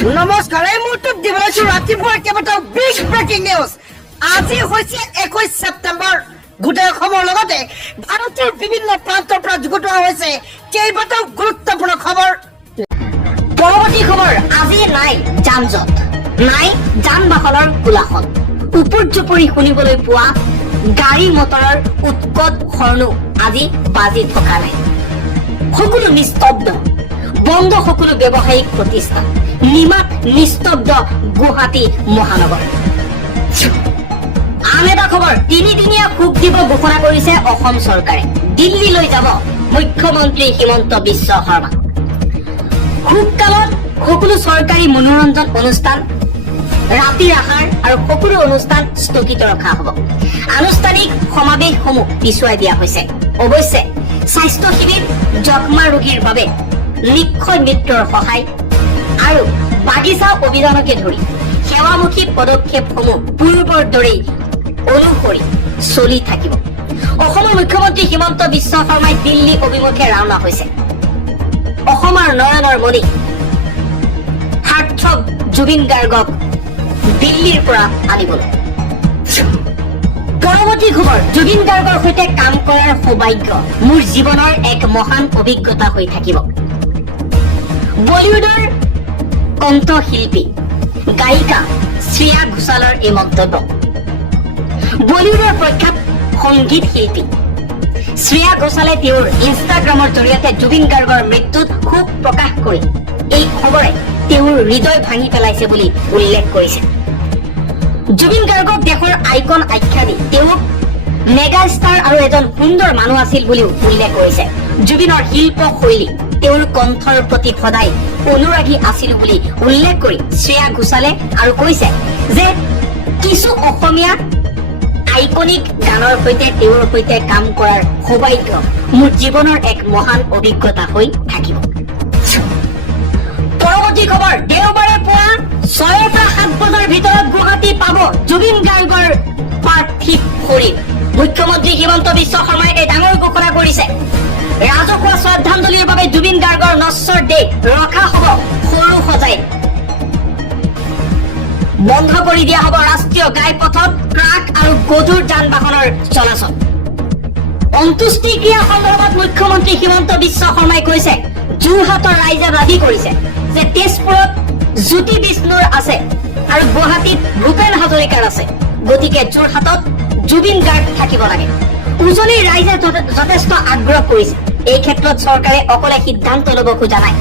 নমস্কাৰ, এই মুহূৰ্তত দিবলৈ আছো ৰাতিপুৱাৰ কেইবাটাও বিগ ব্ৰেকিং নিউজ। আজি হৈছে 21 ছেপ্টেম্বৰ। গোটেই অসমৰ লগতে ভাৰতৰ বিভিন্ন প্ৰান্তৰ পৰা যুগুতোৱা হৈছে কেইবাটাও গুৰুত্বপূৰ্ণ খবৰ। পৰৱৰ্তী খবৰ, আজি নাই যান জঁট, নাই যান বাহনৰ কোলাহল। উপৰ্যুপৰি শুনিবলৈ পোৱা গাড়ী মটৰৰ উৎকট হৰ্ণো আজি বাজি থকা নাই। সকলো নিস্তব্ধ, বন্ধ সকলো ব্যৱসায়িক প্ৰতিষ্ঠান, নিমাত নিস্তব্ধ গুৱাহাটী মহানগৰ। আন এটা খবৰ, তিনিদিনীয়া শোক দিৱস ঘোষণা কৰিছে অসম চৰকাৰে। দিল্লীলৈ যাব মুখ্যমন্ত্ৰী হিমন্ত বিশ্ব শৰ্মা। শোককালত সকলো চৰকাৰী মনোৰঞ্জন অনুষ্ঠান, ৰাতিৰ আহাৰ আৰু সকলো অনুষ্ঠান স্থগিত ৰখা হ'ব। আনুষ্ঠানিক সমাৱেশসমূহ পিছুৱাই দিয়া হৈছে। অৱশ্যে স্বাস্থ্য শিবিৰ, যক্ষ্মা ৰোগীৰ বাবে নিক্ষয় মিত্ৰৰ সহায় আৰু বাগিচা অভিযানকে ধৰি সেৱামুখী পদক্ষেপসমূহ পূৰ্বৰ দৰেই অনুসৰি চলি থাকিব। অসমৰ মুখ্যমন্ত্ৰী হিমন্ত বিশ্ব শৰ্মাই দিল্লী অভিমুখে ৰাওনা হৈছে। অসমৰ নয়নৰ মণি সাৰ্থক জুবিন গাৰ্গক দিল্লীৰ পৰা আনিবলৈ। পৰৱৰ্তী খবৰ, জুবিন গাৰ্গৰ সৈতে কাম কৰাৰ সৌভাগ্য মোৰ জীৱনৰ এক মহান অভিজ্ঞতা হৈ থাকিব। বলিউডৰ কণ্ঠশিল্পী গায়িকা শ্ৰেয়া ঘোষালৰ এই মন্তব্য। বলিউডৰ প্ৰখ্যাত সংগীত শিল্পী শ্ৰেয়া ঘোষালে তেওঁৰ ইনষ্টাগ্ৰামৰ জৰিয়তে জুবিন গাৰ্গৰ মৃত্যুত শোক প্ৰকাশ কৰি এই খবৰে তেওঁৰ হৃদয় ভাঙি পেলাইছে বুলি উল্লেখ কৰিছে। জুবিন গাৰ্গক দেশৰ আইকন আখ্যা দি তেওঁক মেগা ষ্টাৰ আৰু এজন সুন্দৰ মানুহ আছিল বুলিও উল্লেখ কৰিছে। জুবিনৰ শিল্প শৈলী, তেওঁৰ কণ্ঠৰ প্ৰতি সদায় অনুৰাগী আছিল বুলি উল্লেখ কৰি শ্ৰেয়া ঘোষালে আৰু কৈছে যে কিছু অসমীয়া আইকনিক গানৰ সৈতে তেওঁৰ সৈতে কাম কৰাৰ সৌভাগ্য মোৰ জীৱনৰ এক মহান অভিজ্ঞতা হৈ থাকিব। পৰৱৰ্তী খবৰ, দেওবাৰে পুৱা 6 পৰা 7 বজাৰ ভিতৰত গুৱাহাটী পাব জুবিন গাৰ্গৰ পাৰ্থিৱ শৰীৰ। মুখ্যমন্ত্ৰী হিমন্ত বিশ্ব শৰ্মাই এই ডাঙৰ ঘোষণা কৰিছে। ৰাজহুৱা শ্ৰদ্ধাঞ্জলিৰ বাবে জুবিন গাৰ্গৰ নশ্বৰ দেহ ৰখা হ'ব সৰু সজাই। বন্ধ কৰি দিয়া হ'ব ৰাষ্ট্ৰীয় ঘাইপথত ট্ৰাক আৰু গধুৰ যান বাহনৰ চলাচল। অন্ত্যেষ্টিক্ৰিয়া সন্দৰ্ভত মুখ্যমন্ত্ৰী হিমন্ত বিশ্ব শৰ্মাই কৈছে, যোৰহাটৰ ৰাইজে দাবী কৰিছে যে তেজপুৰত জ্যোতি বিষ্ণুৰ আছে আৰু গুৱাহাটীত ভূপেন হাজৰিকাৰ আছে, গতিকে যোৰহাটত জুবিন গাৰ্গ থাকিব লাগে। উজনিৰ ৰাইজে যথেষ্ট আগ্ৰহ কৰিছে। এই ক্ষেত্ৰত চৰকাৰে অকলে সিদ্ধান্ত ল'ব খোজা নাই।